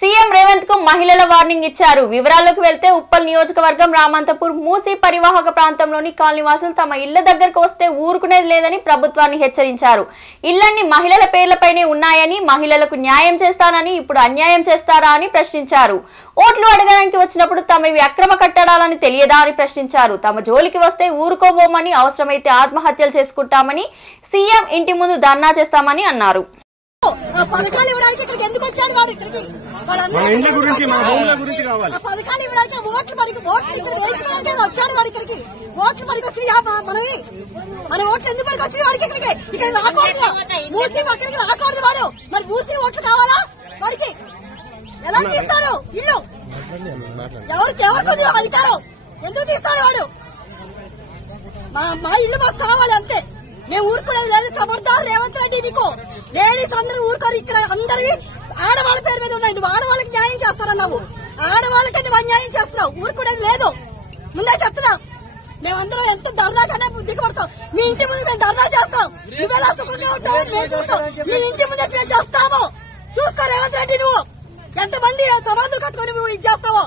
CM Revanth కు మహిళల warning ఇచ్చారు. వివరాల్లోకి వెళ్తే ఉప్పల్ నియోజకవర్గం రామంతపూర్ మూసీ పరివాహక ప్రాంతంలోని కాలనీవాసులు తమ ఇళ్ల దగ్గరకు వస్తే ఊరుకునేది లేదని ప్రభుత్వాన్ని హెచ్చరించారు. ఇళ్లన్నీ మహిళల పేర్లపైనే ఉన్నాయని, మహిళలకు న్యాయం చేస్తానని ఇప్పుడు అన్యాయం చేస్తారా అని ప్రశ్నించారు. ఓట్లు అడగడానికి వచ్చినప్పుడు తమవి అక్రమ కట్టడాలని తెలియదా అని ప్రశ్నించారు. తమ జోలికి వస్తే ఊరుకోబోమని, అవసరమైతే ఆత్మహత్యలు చేసుకుంటామని, సీఎం ఇంటి ముందు ధర్నా చేస్తామని అన్నారు. పథకాలు ఇవ్వడానికి ఇక్కడికి ఎందుకు వచ్చాడు వాడు? ఇక్కడికి పథకాలు ఇవ్వడానికి ఓట్లు వేయించుకోవడానికి వచ్చాడు వాడు. ఇక్కడికి ఓట్లు పనికి వచ్చి మన ఓట్లు ఎందుకు పనికి వచ్చి వాడికి ఇక్కడికి ఇక్కడ రాకూడదు, మూసి పక్కడికి రాకూడదు వాడు. మరి మూసి ఓట్లు కావాలా వాడికి? ఎలా తీస్తాడు ఇల్లు? ఎవరికి అధికారం ఎందుకు తీస్తాడు వాడు? మా ఇల్లు మాకు కావాలి అంతే, మేము ఊరుకునేది లేదు. ఖబర్దార్ రేవంత్ రెడ్డి, మీకు లేడీస్ అందరూ ఊరుకోరు. ఇక్కడ అందరివి ఆడవాళ్ళ పేరు మీద ఉన్నాయి. నువ్వు ఆడవాళ్ళకి న్యాయం చేస్తారన్నావు, ఆడవాళ్ళకి నువ్వు అన్యాయం చేస్తున్నావు. ఊరుకునేది లేదు, ముందే చెప్తున్నా. మేమందరం ఎంత ధర్నా కన్నా దిగబడతాం. మీ ఇంటి ముందు మేము ధర్నా చేస్తాం. నువ్వెలా సుఖంగా ఉంటావు మేము చూస్తాం. మీ ఇంటి ముందే మేము చేస్తాము. చూస్తా రేవంత్ రెడ్డి, నువ్వు ఎంతమంది సమాధులు కట్టుకుని నువ్వు ఇది చేస్తావో.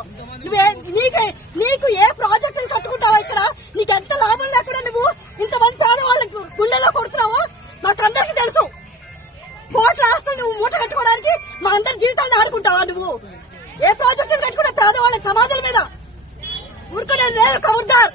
నీకు ఏ ప్రాజెక్టులు కట్టుకుంటావో ఇక్కడ నీకెంత లాభం లేకుండా నువ్వు ఇంతమంది పేదవాళ్ళకి గుండెల్లో కొడుతున్నావో మాకందరికి తెలుసు. కోట్ల ఆస్తులు నువ్వు మూట కట్టుకోవడానికి మా అందరి జీవితాలను ఆడుకుంటావా? నువ్వు ఏ ప్రాజెక్టులు కట్టుకుంటా పేదవాళ్ళకి సమాధుల మీద? ఊరుకునేది లేదు. ఖబర్దార్.